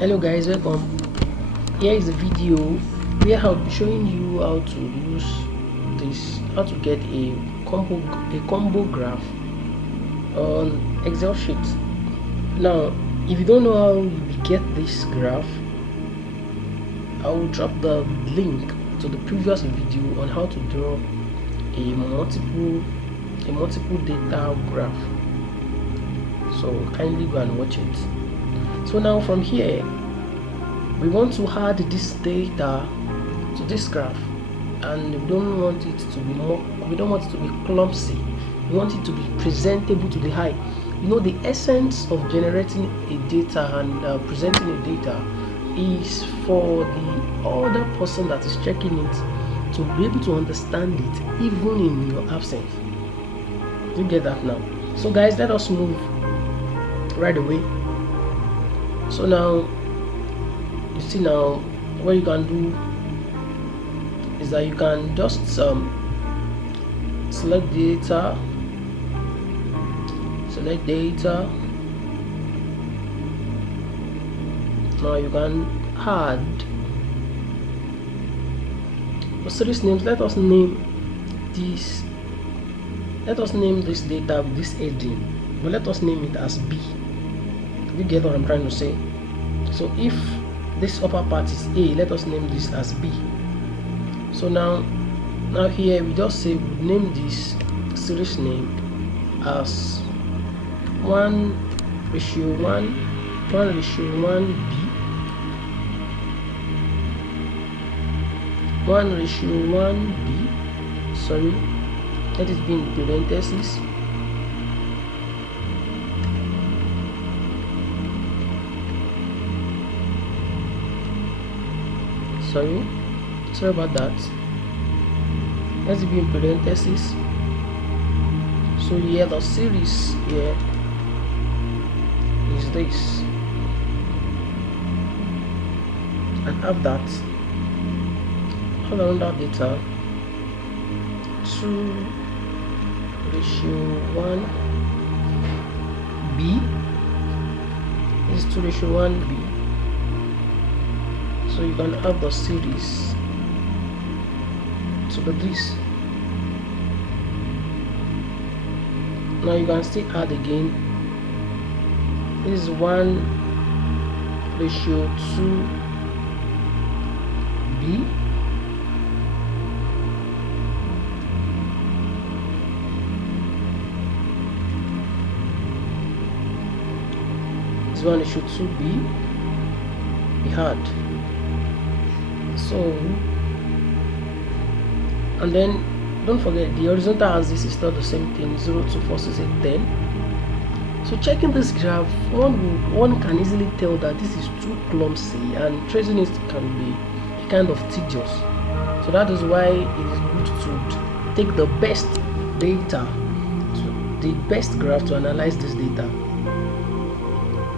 Hello guys, welcome. Here is a video where I'll be showing you how to use this, how to get a combo graph on Excel sheet. Now if you don't know how you get this graph, I will drop the link to the previous video on how to draw a multiple data graph, so kindly go and watch it. So now from here we want to add this data to this graph, and we don't want it to be clumsy. We want it to be presentable to the eye. You know, the essence of generating a data and presenting a data is for the other person that is checking it to be able to understand it even in your absence. You get that now? So guys, let us move right away. So now you see, now what you can do is that you can just select data, now you can add the series names. Let us name this data with this heading, but let us name it as B. You get what I'm trying to say? So if this upper part is A, let us name this as B. So now here we just say we name this series name as 1:1 1:1B, 1:1B, sorry, let it be in parentheses. Sorry about that. Let's be in parentheses. So here the series here is this, and have that another data 2:1B. This is 2:1B. So you can have the series to be this. Now you can still add again. This is 1:2B. This 1:2B we had. So, and then don't forget the horizontal axis is still the same thing, 0, 2, 4, 6, 8, 10. So checking this graph, one can easily tell that this is too clumsy and tracing it can be kind of tedious. So that is why it is good to take the best data, the best graph to analyze this data.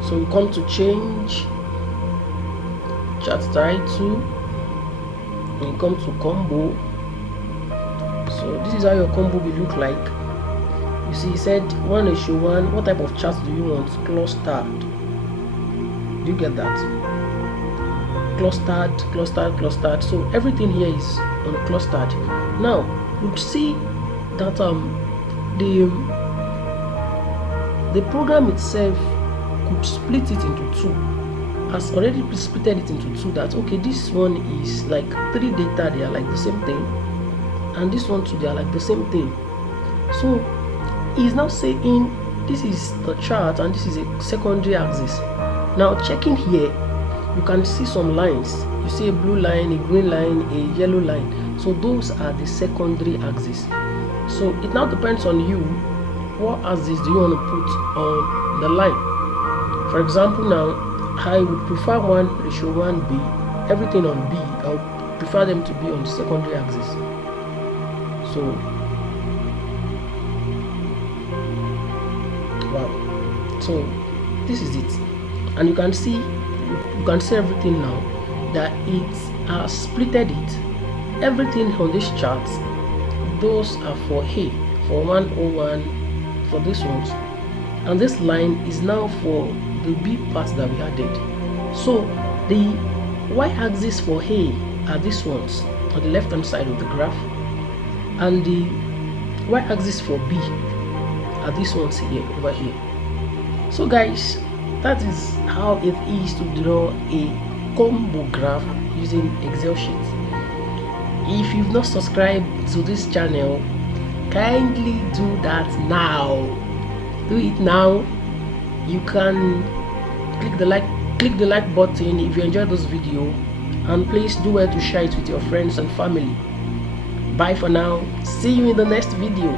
So we come to change chart title, and come to combo. So this is how your combo will look like. You see, it said 1:1. What type of chart do you want? Clustered. Do you get that? Clustered. So everything here is on clustered. Now you see that the program itself could split it into two. Has already splitted it into two, that okay, this one is like 3 data, they are like the same thing, and this one too, they are like the same thing. So he's now saying this is the chart and this is a secondary axis. Now checking here, you can see some lines. You see a blue line, a green line, a yellow line. So those are the secondary axis. So it now depends on you, what axis do you want to put on the line. For example, now I would prefer 1:1B. Everything on B, I would prefer them to be on the secondary axis. So wow, so this is it, and you can see everything now that it has splitted it. Everything on this chart, those are for A, for 1:01, for this ones, and this line is now for the B part that we added. So the y-axis for A are these ones on the left hand side of the graph, and the y-axis for B are these ones here, over here. So guys, that is how it is to draw a combo graph using Excel sheet. If you've not subscribed to this channel, kindly do that now. Do it now. You can click the like button if you enjoyed this video, and please do well to share it with your friends and family. Bye for now. See you in the next video.